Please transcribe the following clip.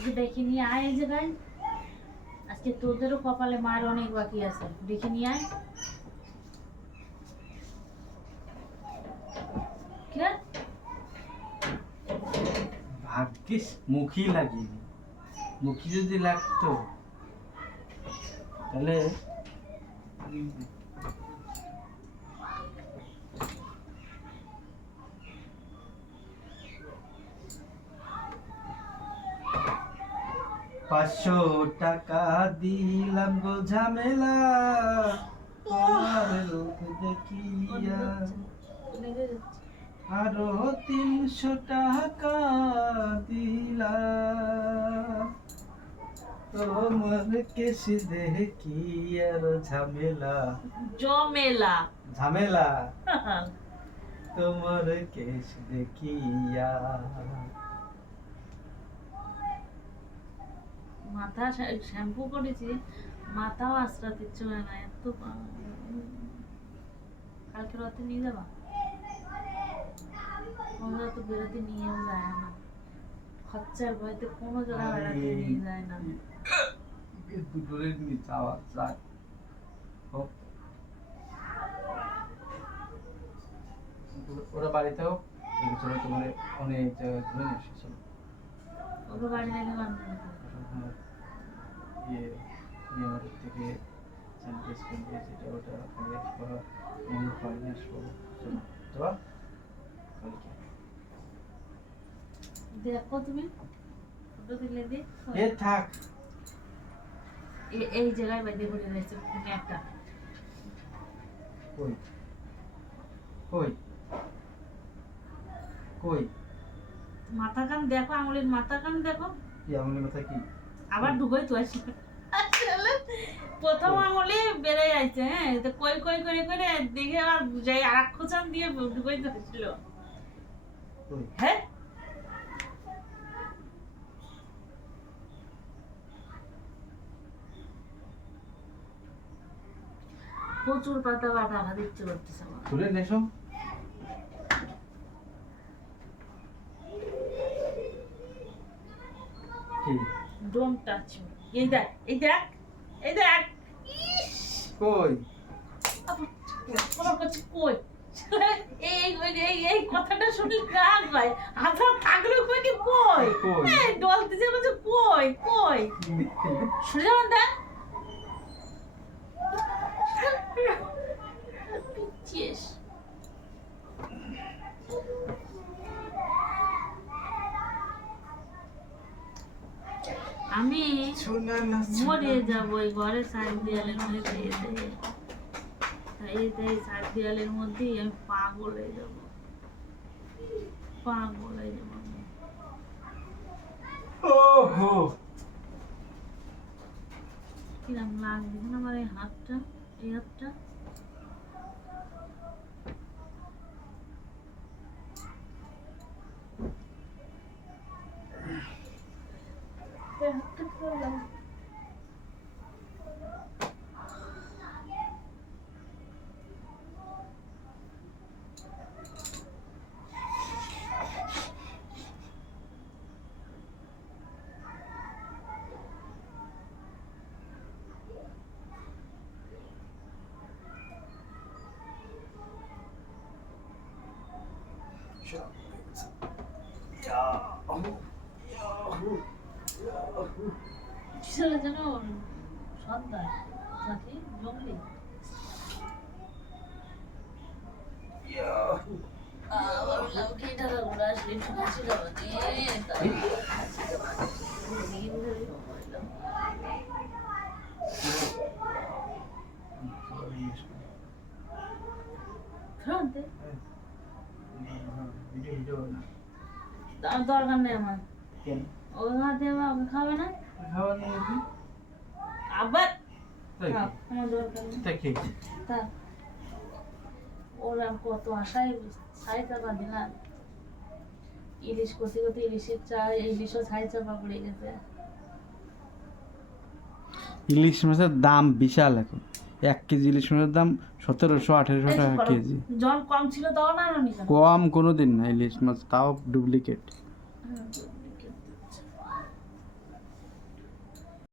ওকে দেখে নিয়ে আয় এই জায়গায়। আজকে তোদেরও কপালে মার অনেক বাকি আছে, দেখে নিয়ে আয়। ভাগ্যিস মুখই লাগিনি, মুখি যদি লাগতো তাহলে পাঁচশো টাকা দিলাম গো ঝামেলা তোমার রূপ দেখিয়া, আরো 300 টাকা দিলাম তোমার কেস দেখিয়ার ঝামেলা জমেলা ঝামেলা তোমার কেস দেখিয়া। মাথা শ্যাম্পু করেছি, মাথাও আশ্রাতে চলে না এত। কালকে রাতে নিয়ে যাবা? আমরা তো বেরোতে নিয়েও যায় না, খরচার ভয়তে কোনো জায়গা বেড়াতে নিয়ে যায় না। দুটোরে নিয়ে যাওয়া যায়, ওরা বাড়িতে হোক চলো, তোমার অনেক জায়গায় ঘুরে নিয়ে এসে চলো। ওকে বাড়ি রেখে বান্ধব ইয়ে নিয়ামারের থেকে স্যানিটাইজ করে দিয়েছি, এটা ওটা খালি আসবো, মনে পানি আসবো, চলো যাবা কালকে। দেখো তুমি ফটো দিলে দি এ থাক, এই জায়গায় বাইরে করে রয়েছে একটা। কই কই কই মাথা কান দেখো, আঙুলের মাথা কান দেখো। কি আঙুলের মাথা কি আবার ঢুকোই তো আসি, আসলে প্রথম আঙুলে বেড়ে যাচ্ছে। হ্যাঁ, তো কই কই করে করে দেখে আর যাই আর খোঁচান দিয়ে ঢুকোই তো আসছিল। হ্যাঁ, প্রচুর পাতা বাটা খাতে ইচ্ছে করতেছে আমার। খুলে নেছো, কি ডোন্ট টাচ মি। এই দেখ, এই দেখ, এই দেখ। কই আমার কাছে কই এই এই এই কথাটা শুনলে রাগ হয়। আধা থাকলে কই কি কই এই ডলতে যে বলছে কই কই সুজা দেখ পিছিস। আমি মরে যাবো এই ঘরে সাইড দেয়ালের মধ্যে সাইড দেয়ালের মধ্যেই আমি পাগল হয়ে যাবো, পাগল হয়ে যাবো আমি। কিরম লাগবে না আমার এই হাতটা, এই হাতটা। কিসের যেন সন্ধ্যা নাকি জঙ্গলি। দরকার নেই আমার, ওই হাতে আমাকে খাবে না আবার। আমার দরকার নেই, ওরা কত আশায় 60 টাকা দিলাম ইলিশ করতে করতে, ইলিশের চা ইলিশও 60 টাকা পড়ে গেছে। ইলিশ মাছের দাম বিশাল এখন, 1 কেজি ইলিশ মাছের দাম 1700-1800 টাকা কেজি। যখন কম ছিল তখন আর কম কোনোদিন না ইলিশ মাছ, তাও ডুপ্লিকেট।